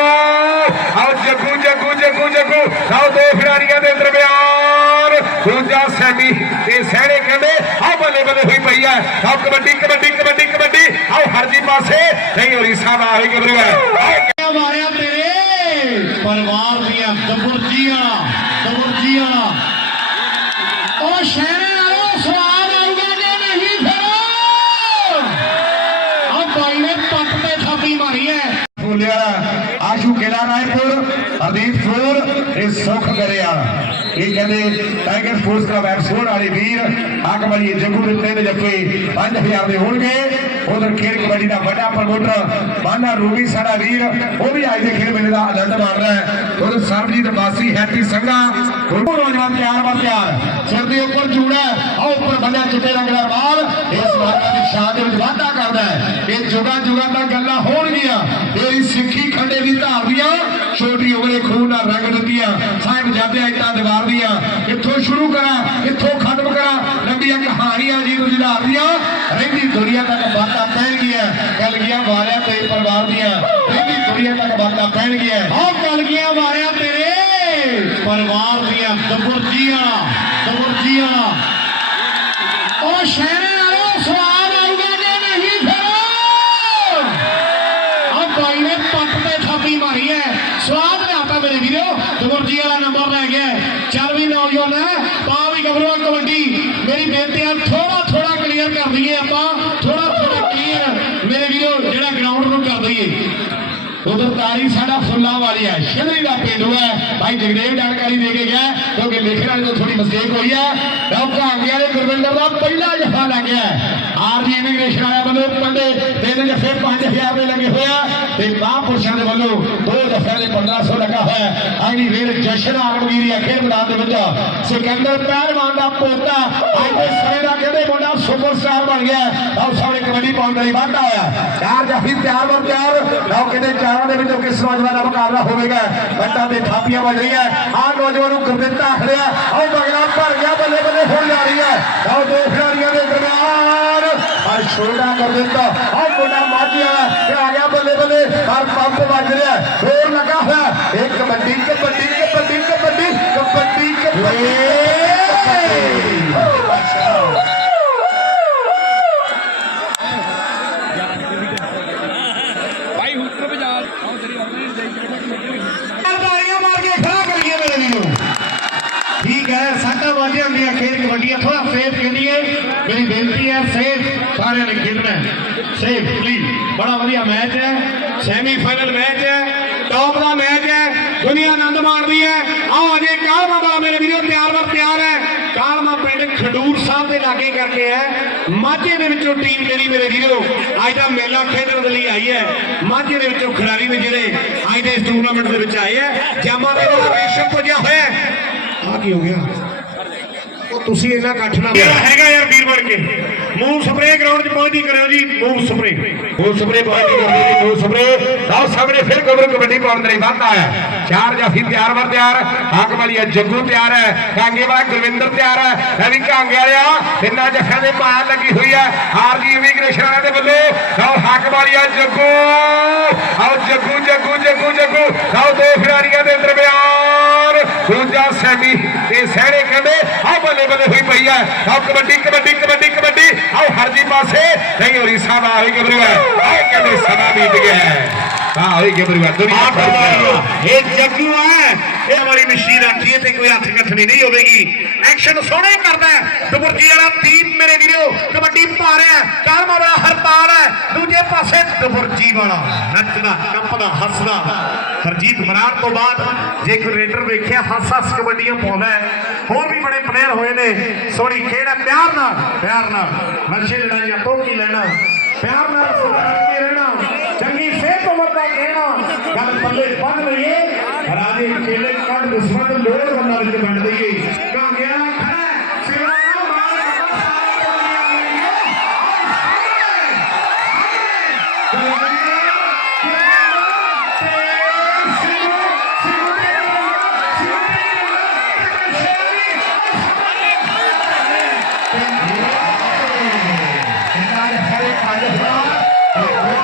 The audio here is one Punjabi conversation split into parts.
ਆਓ ਜੱਗੂ ਜੱਗੂ ਜੱਗੂ ਜੱਗੂ। ਆਓ ਦੋ ਖਿਡਾਰੀਆਂ ਦੇ ਦਰਮਿਆਨ ਦੂਜਾ ਸੈਮੀ ਇਹ ਸਹਿਣੇ ਕਹਿੰਦੇ ਆਓ ਬੱਲੇ ਬੱਲੇ ਹੋਈ ਪਈ ਹੈ। ਆਓ ਕਬੱਡੀ ਕਬੱਡੀ ਕਬੱਡੀ ਕਬੱਡੀ। ਆਓ ਹਰਜੀ ਪਾਸੇ। ਨਹੀਂ ਹੋਰੀ ਸਾਹਿਬ ਆਏ ਗੱਭਰੂ ਹੈ ਹਰਦੀਪ ਸੂਰ ਇਹ ਸੁਖ ਕਰਿਆ ਇਹ ਕਹਿੰਦੇ ਟਾਈਗਰ ਸਪੋਰਟਸ ਕਲੱਬ ਐਪਸੋਡ ਵਾਲੇ ਵੀਰ ਹੱਕ ਵਾਲੀ ਜੱਗੂ ਦੇ ਤਿੰਨ ਜੱਫੇ 5000 ਦੇ ਹੋਣਗੇ। ਉਧਰ ਖੇਡ ਕਬੱਡੀ ਦਾ ਵੱਡਾ ਪ੍ਰਮੋਟਰ ਬਾਨਾ ਰੂਬੀ ਸਾਡਾ ਵੀਰ, ਉਹ ਵੀ ਅੱਜ ਦੇ ਖੇਡ ਮੇਲੇ ਦਾ ਆਨੰਦ ਮਾਣ ਰਿਹਾ ਹੈ। ਉਧਰ ਸਰਬਜੀਤ ਵਾਸੀ ਹੈਪੀ ਸੰਘਾ ਉਹ ਨੌਜਵਾਨ ਤਿਆਰ ਬਰ ਤਿਆਰ। ਸਿਰ ਦੇ ਉੱਪਰ ਜੂੜਾ ਆ ਉੱਪਰ ਬੰਨਿਆ ਚਿੱਟੇ ਰੰਗ ਦਾ ਬਾਲ। ਇਸ ਮਾਤਾ ਦੀ ਸ਼ਾਨ ਦੇ ਵਿੱਚ ਵਾਧਾ ਕਰਦਾ ਹੈ। ਇਹ ਜੁਗਾ ਜੁਗਾ ਤਾਂ ਗੱਲਾਂ ਹੋਣਗੀਆਂ। ਤੇਰੀ ਸਿੱਖੀ ਖੰਡੇ ਦੀ ਧਾਰ ਦੀਆਂ ਛੋਟੀ ਉਮਰੇ ਖੂਨ ਨਾਲ ਰੰਗ ਦਿੱਤੀਆਂ, ਸਾਹਿਬ ਜਾਂਦੇ ਇੱਟਾਂ ਦੀਵਾਰ ਦੀਆਂ ਕਿੱਥੋਂ ਸ਼ੁਰੂ ਕਰਾਂ ਕਿੱਥੋਂ ਖਤਮ ਕਰਾਂ, ਲੰਬੀਆਂ ਕਹਾਣੀਆਂ ਜੀ ਤੁਸੀਂ ਦੀਆਂ ਰਹਿੰਦੀ ਦੁਨੀਆ ਤੱਕ ਬਾਤਾਂ ਪੈਣਗੀਆਂ ਗੱਲ ਗਿਆ ਵਾਰਿਆ ਤੇ ਪਰਿਵਾਰ ਦੀਆਂ, ਰਹਿੰਦੀ ਦੁਨੀਆ ਤੱਕ ਬਾਤਾਂ ਪੈਣਗੀਆਂ, ਆਹ ਕਲਗੀਆਂ ਮਾਰਿਆ ਤੇਰੇ ਪਰਿਵਾਰ ਦੀਆਂ ਦਬੁਰਜੀਆਂ ਦਬੁਰਜੀਆਂ ਉਹ ਸ਼ਹਿਰੇ ਵਾਲੋ ਸਵਾਦ ਆਊਗਾ ਕਲੀਅਰ ਆਪਾਂ ਥੋੜਾ ਥੋੜਾ ਕਲੀਅਰ ਮੇਰੇ ਵੀਰੋ, ਜਿਹੜਾ ਗਰਾਊਂਡ ਨੂੰ ਕਰ ਦਈਏ। ਉਧਰ ਤਾਰੀ ਸਾਡਾ ਫੁੱਲਾਂ ਵਾਲੀ ਹੈ। ਸ਼ਿਮਰੀ ਦਾ ਪਿੰਡੂ ਹੈ। ਭਾਈ ਜਗਦੇਵ ਜਾਣਕਾਰੀ ਦੇ ਕੇ ਗਿਆ, ਕਿਉਂਕਿ ਲਿਖਣ ਵਾਲੇ ਤੋਂ ਥੋੜੀ ਮਿਸਟੇਕ ਹੋਈ ਹੈ। ਉਹ ਭਾਂਗੇ ਵਾਲੇ ਗੁਰਵਿੰਦਰ ਦਾ ਪਹਿਲਾ ਜਫਾ ਲੱਗ ਗਿਆ ਆਰਜੀ ਇਮੀਗ੍ਰੇਸ਼ਨ ਵਾਲਿਆਂ ਵੱਲੋਂ ਪੰਡੇ ਤਿੰਨ ਜਫੇ 5000 ਦੇ ਲੱਗੇ ਹੋਇਆ ਤੇ ਮਹਾਂਪੁਰਸ਼ਾਂ ਦੇ ਵੱਲੋਂ ਦੋ ਦਫ਼ਿਆਂ ਦੇ 1500 ਲੱਗਾ ਹੋਇਆ ਅਗਲੀ ਵੇਰ ਜਸ਼ਨ ਆਲਮਗੀਰੀ ਖੇਡ ਮੈਦਾਨ ਦੇ ਵਿੱਚ ਸਿਕੰਦਰ ਪਹਿਲਵਾਨ ਦਾ ਪੋਤਾ ਅੱਜ ਦੇ ਸਮੇਂ ਦਾ ਕਹਿੰਦੇ ਮੁੰਡਾ ਸੁਪਰਸਟਾਰ ਬਣ ਗਿਆ ਆਹ ਸਾਹਮਣੇ ਕਬੱਡੀ ਪਾਉਣ ਲਈ ਵਾਧਾ ਹੋਇਆ ਚਾਰ ਜਫੀ ਤਿਆਰ ਬਰ ਤਿਆਰ ਲਓ ਕਹਿੰਦੇ ਚਾਰਾਂ ਦੇ ਵਿੱਚੋਂ ਕਿਸ ਨੌਜਵਾਨ ਦਾ ਮੁਕਾਬਲਾ ਹੋਵੇਗਾ ਬੱਟਾਂ ਤੇ ਥਾਪੀਆਂ ਵੱਜ ਰਹੀਆਂ ਆਹ ਨੌਜਵਾਨ ਨੂੰ ਗੁਰਦਿੱਤਾ ਆਖੜਿਆ ਆਹ ਬਗਲਾ ਭਰ ਗਿਆ, ਬੱਲੇ ਬੱਲੇ ਹੋਣ ਜਾ ਰਹੀ ਹੈ। ਲਓ ਦੋ ਖਿਡਾਰੀਆਂ ਦੇ ਦਰਮਿਆਨ। ਪਰ ਛੋੜਾ ਕਰ ਆਹ ਮੁੰਡਾ ਮਾਝਿਆ ਤੇ ਆ ਗਿਆ ਬੱਲੇ ਬੱਲੇ ਪਰ ਪੰਪ ਵੱਜ ਰਿਹਾ ਹੋਰ ਲੱਗਾ ਹੋਇਆ ਇੱਕ ਕਬੱਡੀ ਕਬੱਡੀ ਕਬੱਡੀ ਕਬੱਡੀ ਕਬੱਡੀ ਕਬੱਡੀ ਤਾੜੀਆਂ ਮਾਰ ਕੇ ਖੜਾ ਕਰੀਏ ਮੇਰੇ ਵੀਰੋ ਠੀਕ ਹੈ ਸਾਡਾ ਵਾਜੇ ਹੁੰਦੀਆਂ ਖੇਡ ਕਬੱਡੀਆਂ ਥੋੜਾ ਸਾਰਿਆਂ ਨੇ ਖੇਡਣਾ ਸੇਫ ਬੜਾ ਵਧੀਆ ਮੈਚ ਹੈ। ਸੈਮੀ ਫਾਈਨਲ ਮੈਚ ਹੈ। ਟੌਪ ਦਾ ਮੈਚ ਹੈ। ਦੁਨੀਆ ਆਨੰਦ ਮਾਣਦੀ ਹੈ। ਆਓ ਅਜੇ ਕਾਲਮਾ ਦਾ ਮੇਰੇ ਵੀਰੋ, ਤਿਆਰ ਵਰ ਤਿਆਰ ਹੈ। ਕਾਲਮਾ ਪਿੰਡ ਖਡੂਰ ਸਾਹਿਬ ਦੇ ਲਾਗੇ ਕਰਕੇ ਹੈ। ਮਾਝੇ ਦੇ ਵਿੱਚੋਂ ਟੀਮ ਜਿਹੜੀ ਮੇਰੇ ਵੀਰੋ, ਅੱਜ ਦਾ ਮੇਲਾ ਖੇਡਣ ਦੇ ਲਈ ਆਈ ਹੈ। ਮਾਝੇ ਦੇ ਵਿੱਚੋਂ ਖਿਡਾਰੀ ਨੇ ਜਿਹੜੇ ਅੱਜ ਦੇ ਇਸ ਟੂਰਨਾਮੈਂਟ ਦੇ ਵਿੱਚ ਆਏ ਹੈ। ਜਾਮਾ ਦੇ ਨਾਲ ਰੇਸ਼ਮ ਪੁੱਜਿਆ ਹੋਇਆ ਆ ਕੀ ਹੋ ਗਿਆ? ਤੁਸੀਂ ਇੰਨਾ ਇਕੱਠ ਨਾ ਹੈਗਾ ਯਾਰ ਵੀਰ ਬਣ ਕੇ। ਮੂਵ ਸਪਰੇ ਗਰਾਊਂਡ 'ਚ ਪਹੁੰਚਦੀ ਕਰਿਓ ਜੀ ਮੂਵ ਸਪਰੇ ਮੂਵ ਸਪਰੇ ਪਹੁੰਚੀ ਕਰਦੀ ਜੀ ਮੂਵ ਸਪਰੇ ਲਓ ਸਾਹਮਣੇ ਫਿਰ ਗੱਭਰੂ ਕਬੱਡੀ ਪਾਉਣ ਦੇ ਲਈ ਵਾਧਾ ਹੈ। ਚਾਰ ਜਾਫੀ ਤਿਆਰ ਵਰ ਤਿਆਰ ਹੱਕ ਵਾਲੀ ਜੱਗੂ ਤਿਆਰ ਹੈ ਕਾਂਗੇ ਵਾਲਾ ਗੁਰਵਿੰਦਰ ਤਿਆਰ ਹੈ। ਇਹ ਵੀ ਕਾਂਗੇ ਵਾਲਿਆ ਤਿੰਨਾਂ ਜੱਫਿਆਂ ਦੇ ਪਾਣ ਲੱਗੀ ਹੋਈ ਹੈ। ਆਰਜੀ ਇਮੀਗ੍ਰੇਸ਼ਨ ਵਾਲਿਆਂ ਦੇ ਵੱਲੋਂ। ਲਓ ਹੱਕ ਵਾਲੀ ਜੱਗੂ। ਆਓ ਜੱਗੂ ਜੱਗੂ ਜੱਗੂ ਜੱਗੂ। ਲਓ ਦੋ ਖਿਡਾਰੀਆਂ ਦੇ ਦਰਮਿਆਨ ਸੈਮੀ ਤੇ ਸਹਿਣੇ ਕਹਿੰਦੇ ਆਓ ਬੱਲੇ ਬੱਲੇ ਹੋਈ ਪਈ ਹੈ ਆਓ ਕਬੱਡੀ ਕਬੱਡੀ ਕਬੱਡੀ ਕਬੱਡੀ। ਆਓ ਹਰਜੀ ਪਾਸੇ। ਨਹੀਂ ਹੋਰੀ ਆ ਹੋਈ ਗੱਭਰੂ ਹੈ ਆਓ ਕਹਿੰਦੇ ਸਮਾਂ ਬੀਤ ਗਿਆ। ਹੈ ਆ ਹੋਈ ਗੱਭਰੂ ਹੈ ਦੁਨੀਆ ਇਹ ਜੱਗੂ ਹੈ ਇਹ ਹਮਾਰੀ ਮਸ਼ੀਨ ਆਖੀ ਤੇ ਕੋਈ ਹੱਥ ਕੱਥਣੀ ਨਹੀਂ ਹੋਵੇਗੀ। ਐਕਸ਼ਨ ਸੋਹਣੇ ਕਰਦਾ ਹੈ। ਵਾਲਾ ਦੀਪ ਮੇਰੇ ਵੀਰੋ, ਕਬੱਡੀ ਪਾ ਰਿਹਾ ਹੈ। ਵਾਲਾ ਹਰਪਾਲ ਹੈ। ਦੂਜੇ ਪਾਸੇ ਦਬੁਰਜੀ ਵਾਲਾ ਨੱਚਦਾ ਕੰਪਦਾ ਹੱਸਦਾ। ਹਰਜੀਤ ਬਰਾੜ ਤੋਂ ਬਾਅਦ ਜੇ ਕੋਈ ਰੇਡਰ ਵੇਖਿਆ ਹੱਸ ਹੱਸ ਕਬੱਡੀਆਂ ਪਾਉਂਦਾ ਹੋਰ ਵੀ ਬੜੇ ਪਲੇਅਰ ਹੋਏ ਨੇ। ਸੋਹਣੀ ਖੇਡ ਹੈ। ਪਿਆਰ ਨਾਲ ਪਿਆਰ ਨਾਲ। ਨਸ਼ੇ ਲੜਾਈਆਂ ਤੋਂ ਕੀ ਲੈਣਾ? ਪਿਆਰ ਨਾਲ ਸੁਣਨ ਕੇ ਰਹਿਣਾ। ਚੰਗੀ ਸਿਹਤ ਉਮਰ ਦਾ ਕਹਿਣਾ ਗੱਲ ਪੱਲੇ ਬੰਨ ਲਈਏ।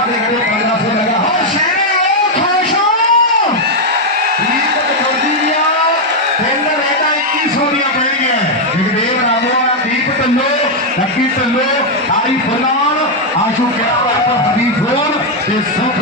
आगे खड़े पंद्रह सौ लगा हर शहर ਲੱਕੀ ਢੱਲੋ ਆਈ ਫੁਲਾਣ ਆਸ਼ੂ ਕਿਹੜਾ ਪਰ ਹਰੀ ਫੋਨ ਤੇ ਸਭ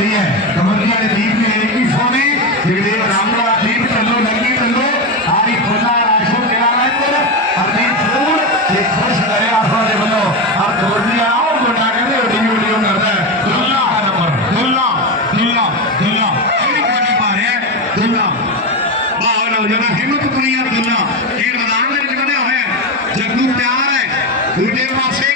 ਰਹੀ ਹੈ। ਕਮਰਜੀ ਵਾਲੇ ਦੀਪ ਵੀ ਹੈ ਵੀ ਸੋਨੇ ਜਗਦੇਵ ਰਾਮ ਦਾ ਦੀਪ ਚੱਲੋ ਲੱਗੀ ਚੱਲੋ ਆਰੀ ਖੁੱਲਾ ਰਾਸ਼ੋ ਤੇਰਾ ਰਹਿੰਦਰ ਅਰਦੀਪ ਫੂਲ ਤੇ ਖੁਸ਼ ਰਹੇ ਆਪਾਂ ਦੇ ਵੱਲੋਂ ਹਰ ਕੋਰਨੀ ਆਓ ਗੋਡਾ ਕਹਿੰਦੇ ਓਡੀ ਓਡੀ ਕਰਦਾ ਹੈ। ਦੁੱਲਾ ਦਾ ਨੰਬਰ, ਦੁੱਲਾ ਦੁੱਲਾ ਦੁੱਲਾ। ਇਹਦੀ ਗੋਡੀ ਪਾ ਰਿਹਾ ਦੁੱਲਾ। ਬਾਹਰ ਹੋ ਜਾਣਾ ਹਿੰਮਤ ਦੁਨੀਆ ਦੁੱਲਾ। ਇਹ ਮੈਦਾਨ ਦੇ ਵਿੱਚ ਵਧਿਆ ਹੋਇਆ ਜੱਗੂ ਪਿਆਰ ਹੈ। ਦੂਜੇ ਪਾਸੇ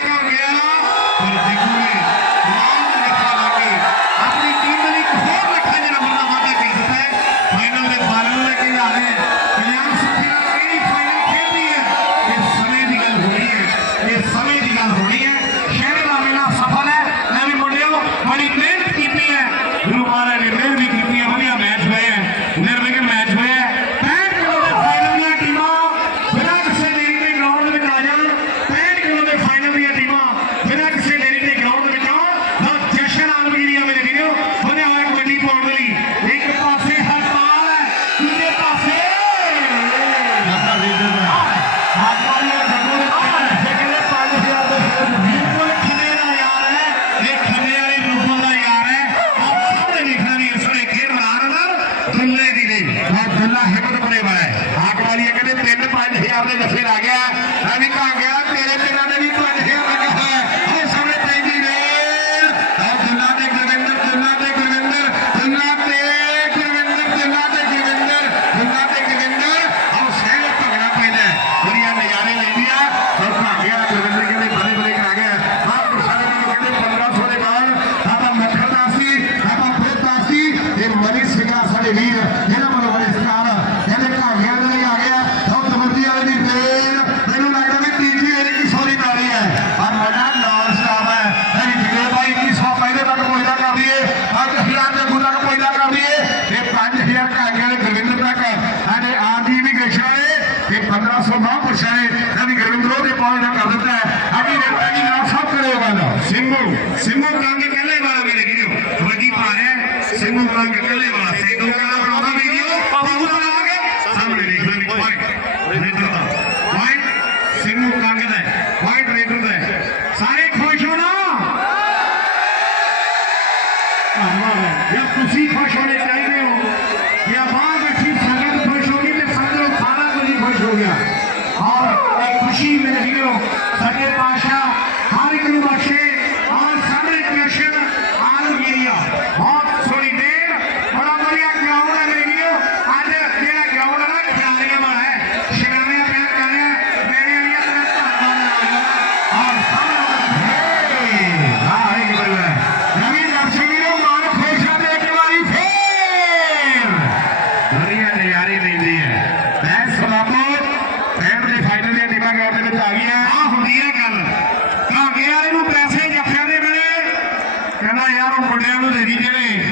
ਹਨੇਰੀ ਜਿਹੜੇ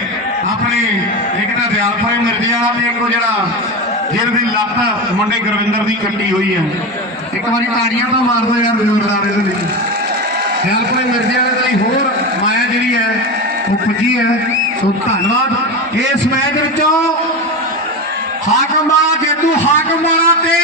ਆਪਣੇ ਇੱਕ ਤਾਂ ਦਿਆਲ ਭਾਈ ਮਿਰਜ਼ੇ ਵਾਲਾ ਤੇ ਇੱਕੋ ਜਿਹੜਾ ਜਿਹਦੀ ਲੱਤ ਮੁੰਡੇ ਗੁਰਵਿੰਦਰ ਦੀ ਕੱਟੀ ਹੋਈ ਹੈ ਇੱਕ ਵਾਰੀ ਤਾੜੀਆਂ ਤਾਂ ਮਾਰ ਦੋ ਯਾਰ ਜ਼ੋਰਦਾਰ ਇਹਦੇ ਲਈ ਦਿਆਲ ਭਾਈ ਮਿਰਜ਼ੇ ਵਾਲੇ ਦੇ ਹੋਰ ਮਾਇਆ ਜਿਹੜੀ ਹੈ, ਉਹ ਪੁੱਜੀ ਹੈ। ਸੋ ਧੰਨਵਾਦ। ਇਸ ਮੈਚ ਵਿੱਚੋਂ ਹਾਕਮਾ ਵਾਲਾ ਜੇਤੂ ਹਾਕਮਾ ਤੇ